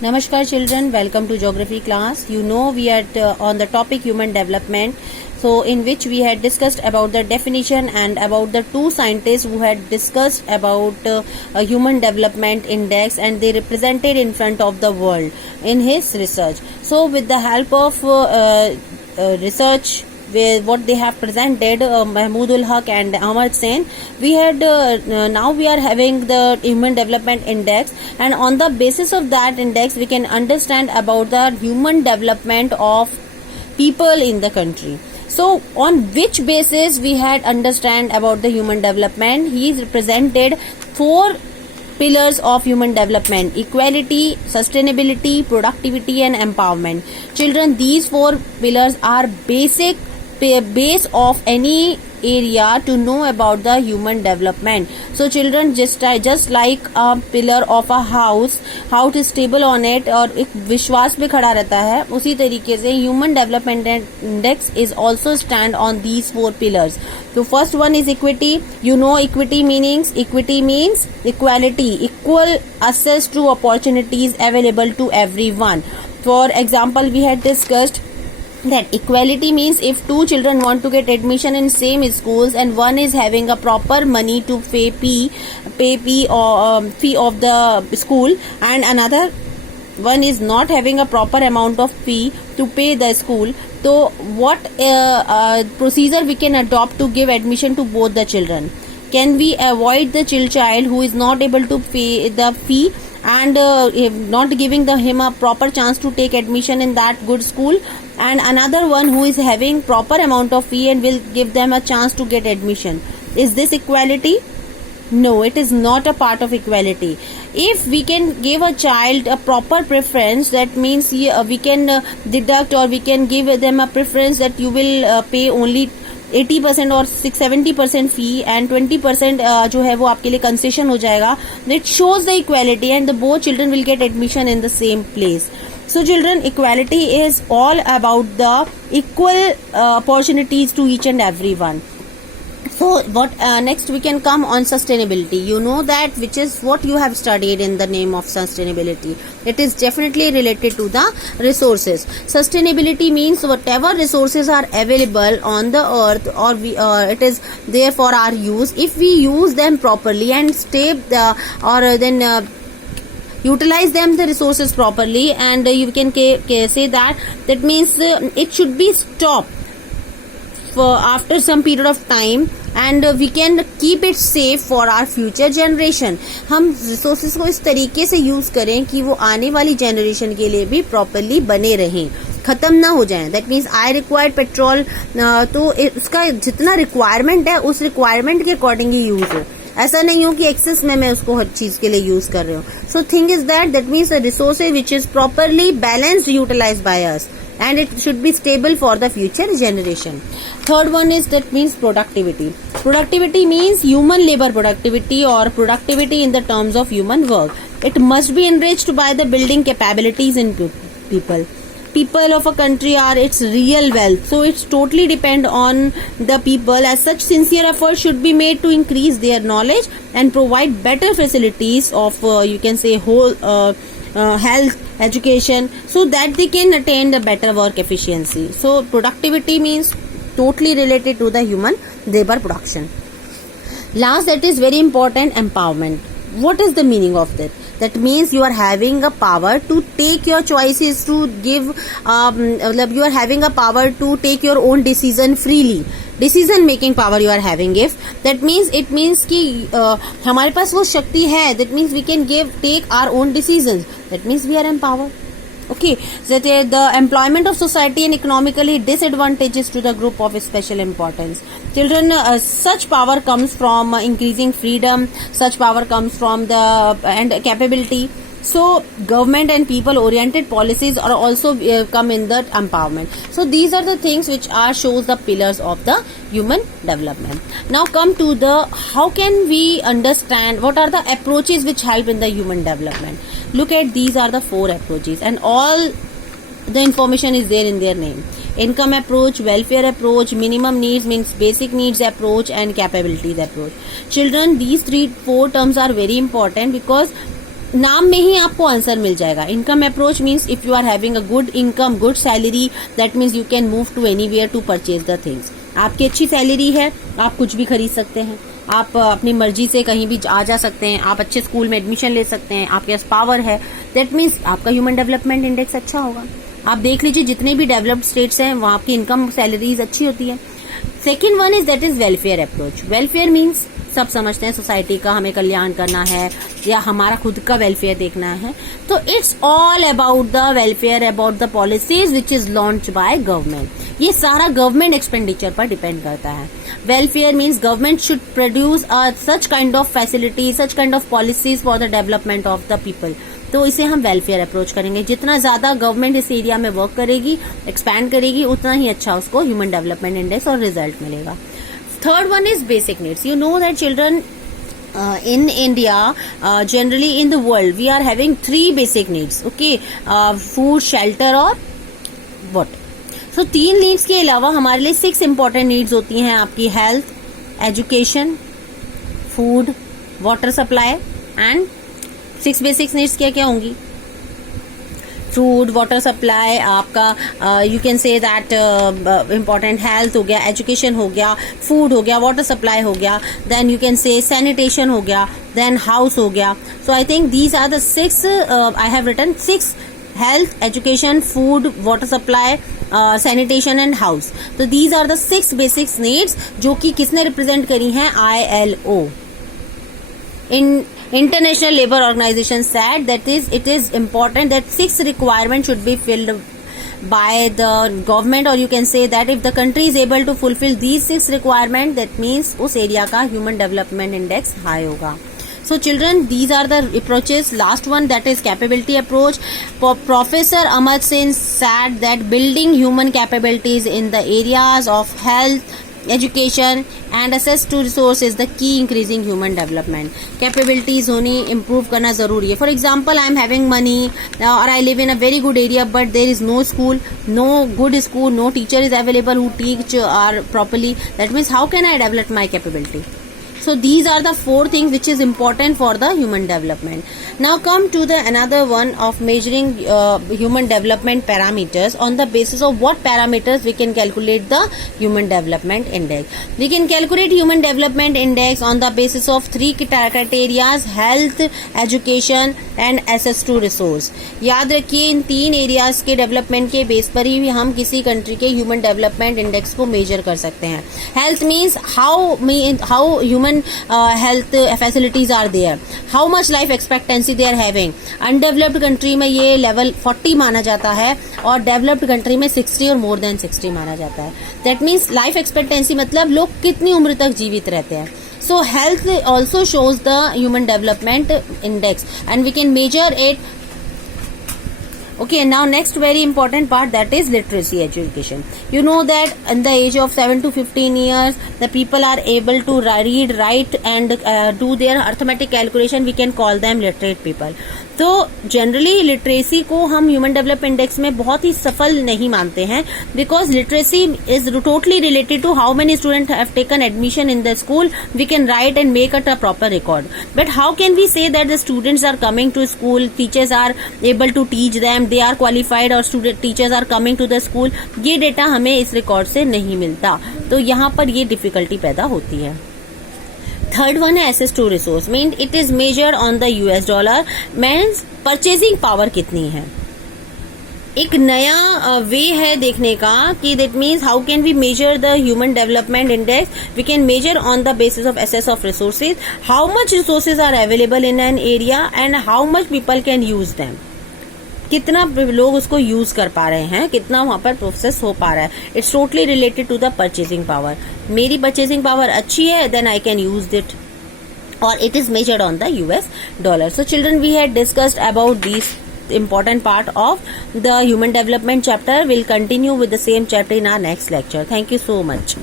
Namaskar children, welcome to geography class. You know we are on the topic human development. So in which we had discussed about the definition and about the two scientists who had discussed about a human development index, and they represented in front of the world in his research. So with the help of research with what they have presented, Mahmoodul Haq and Ahmad Sen, we had now we are having the human development index, and on the basis of that index we can understand about the human development of people in the country. So on which basis we had understand about the human development? He is represented four pillars of human development: equality, sustainability, productivity and empowerment. Children, these four pillars are basic base of any area to know about the human development. So children, just like a pillar of a house is stable on it और एक विश्वास पे खड़ा रहता है, उसी तरीके से human development index is also stand on these four pillars. So first one is equity. You know equity means equality, equal access to opportunities available to everyone. For example, we had discussed that equality means if two children want to get admission in same schools and one is having a proper money to pay fee of the school, and another one is not having a proper amount of fee to pay the school, so what procedure we can adopt to give admission to both the children? Can we avoid the child who is not able to pay the fee and not giving him a proper chance to take admission in that good school, and another one who is having proper amount of fee and will give them a chance to get admission? Is this equality? No, it is not a part of equality. If we can give a child a proper preference, that means we can deduct or we can give them a preference that you will pay only 80% और 70% fee and 20% जो है वो आपके लिए concession हो जाएगा. It shows the equality and the both children will get admission in the same place. So children, equality is all about the equal opportunities to each and everyone. So what next we can come on sustainability. You know that which is what you have studied in the name of sustainability. It is definitely related to the resources. Sustainability means whatever resources are available on the earth or it is there for our use, if we use them properly and utilize them the resources properly, and you can say that means it should be stopped for after some period of time, and we can keep it safe for our future generation. हम resources को इस तरीके से use करें कि वो आने वाली generation के लिए भी properly बने रहें, खत्म ना हो जाएं. That means I require petrol, तो इसका जितना requirement है उस requirement के according ही use हो. ऐसा नहीं हो कि एक्सेस में मैं उसको हर चीज के लिए यूज कर रही हूँ. So thing is that means the resources which is properly balanced utilized by us, and it should be stable for the future generation. Third one is that means productivity. Productivity means human labor productivity or productivity in the terms of human work. It must be enriched by the building capabilities in people. People of a country are its real wealth, so it's totally depend on the people. As such, sincere effort should be made to increase their knowledge and provide better facilities of you can say whole health, education, so that they can attain the better work efficiency. So productivity means totally related to the human labor production. Last, that is very important, empowerment. What is the meaning of that? That means you are having a power to take your choices, to give you are having a power to take your own decision freely. Decision making power you are having. If that means, it means कि हमारे पास वो शक्ति है. That means we can take our own decisions. That means we are empowered. Okay, that the employment of society and economically disadvantages to the group of special importance. Children, such power comes from increasing freedom. Such power comes from the and capability. So government and people oriented policies are also come in that empowerment. So these are the things which shows the pillars of the human development. Now come to the how can we understand what are the approaches which help in the human development. Look at these are the four approaches, and all the information is there in their name. Income approach, welfare approach, minimum needs means basic needs approach, and capabilities approach. Children, these 4 terms are very important because नाम में ही आपको answer मिल जाएगा. Income approach means if you are having a good income, good salary, that means you can move to anywhere to purchase the things. आपकी अच्छी salary है, आप कुछ भी खरीद सकते हैं, आप अपनी मर्जी से कहीं भी आ जा सकते हैं, आप अच्छे स्कूल में एडमिशन ले सकते हैं, आपके पास पावर है. दैट मीन्स आपका ह्यूमन डेवलपमेंट इंडेक्स अच्छा होगा. आप देख लीजिए जितने भी डेवलप्ड स्टेट्स हैं वहां आपकी इनकम सैलरीज अच्छी होती है. Second one is that is welfare approach. Welfare means सब समझते हैं सोसाइटी का हमें कल्याण करना है या हमारा खुद का वेलफेयर देखना है. तो it's all about the welfare, about the policies which is launch by government. ये सारा गवर्नमेंट एक्सपेंडिचर पर डिपेंड करता है. Welfare means government should produce such kind of facility, such kind of policies for the development of the people. तो इसे हम welfare approach करेंगे. जितना ज्यादा गवर्नमेंट इस एरिया में वर्क करेगी, एक्सपैंड करेगी, उतना ही अच्छा उसको ह्यूमन डेवलपमेंट इंडेक्स और रिजल्ट मिलेगा. Third one is basic needs. You know that children in India, generally in the world, we are having 3 basic needs. Okay, food, shelter और water. So 3 needs के अलावा हमारे लिए 6 important needs होती हैं आपकी health, education, food, water supply and 6 basic needs क्या क्या होंगी? फूड, वाटर सप्लाई, आपका you can say that important health हो गया, एजुकेशन हो गया, फूड हो गया, वाटर सप्लाई हो गया, then you can say sanitation हो गया, देन हाउस हो गया. So I think these are the 6 I have written 6 health, education, food, water supply, sanitation and house. तो these are the 6 basic needs जो कि किसने रिप्रेजेंट करी हैं? ILO. International Labour Organization said that it is important that 6 requirements should be filled by the government, or you can say that if the country is able to fulfill these 6 requirements, that means उस area का human development index high होगा. So children, these are the approaches. Last one, that is capability approach. Professor Amar Sen said that building human capabilities in the areas of health, education and access to resource is the key increasing human development. Capabilities होनी improve करना जरूरी है. For example, I am having money or I live in a very good area, but there is no school, no good school, no teacher is available who teach properly. That means how can I develop my capability? So these are the 4 things which is important for the human development. Now come to the another one of measuring human development parameters. On the basis of what parameters we can calculate the human development index? We can calculate human development index on the basis of 3 criteria: health, education and access to resource. याद रखिए इन 3 areas के development के base पर ही हम किसी country के human development index को major कर सकते हैं. Health means how human health facilities are there, how much life expectancy they are having. Undeveloped country में ये level 40 माना जाता है और developed country में 60 और more than 60 माना जाता है. That means life expectancy मतलब लोग कितनी उम्र तक जीवित रहते हैं. So health also shows the human development index and we can measure it. Okay, now next very important part, that is literacy education. You know that in the age of 7 to 15 years, the people are able to read, write and do their arithmetic calculation. We can call them literate people. तो generally literacy को हम human development index में बहुत ही सफल नहीं मानते हैं, because literacy is totally related to how many student have taken admission in the school. We can write and make a proper record, but how can we say that the students are coming to school, teachers are able to teach them, they are qualified और student teachers are coming to the school. ये data हमें इस record से नहीं मिलता, तो यहाँ पर ये डिफिकल्टी पैदा होती है. थर्ड वन है access to resource, mean it is measured on the US dollar. Means purchasing power कितनी है. एक नया वे है देखने का कि that means how can we measure the human development index. We can measure on the basis of access of resources, how much resources are available in an area and how much people can use them. कितना लोग उसको use कर पा रहे हैं, कितना वहां पर प्रोसेस हो पा रहा है. It's totally related to the purchasing power. मेरी परचेजिंग पावर अच्छी है, then I can use it, और it is measured on the US dollar. So children, we had discussed about these important part of the human development chapter. We'll continue with the same chapter in our next lecture. Thank you so much.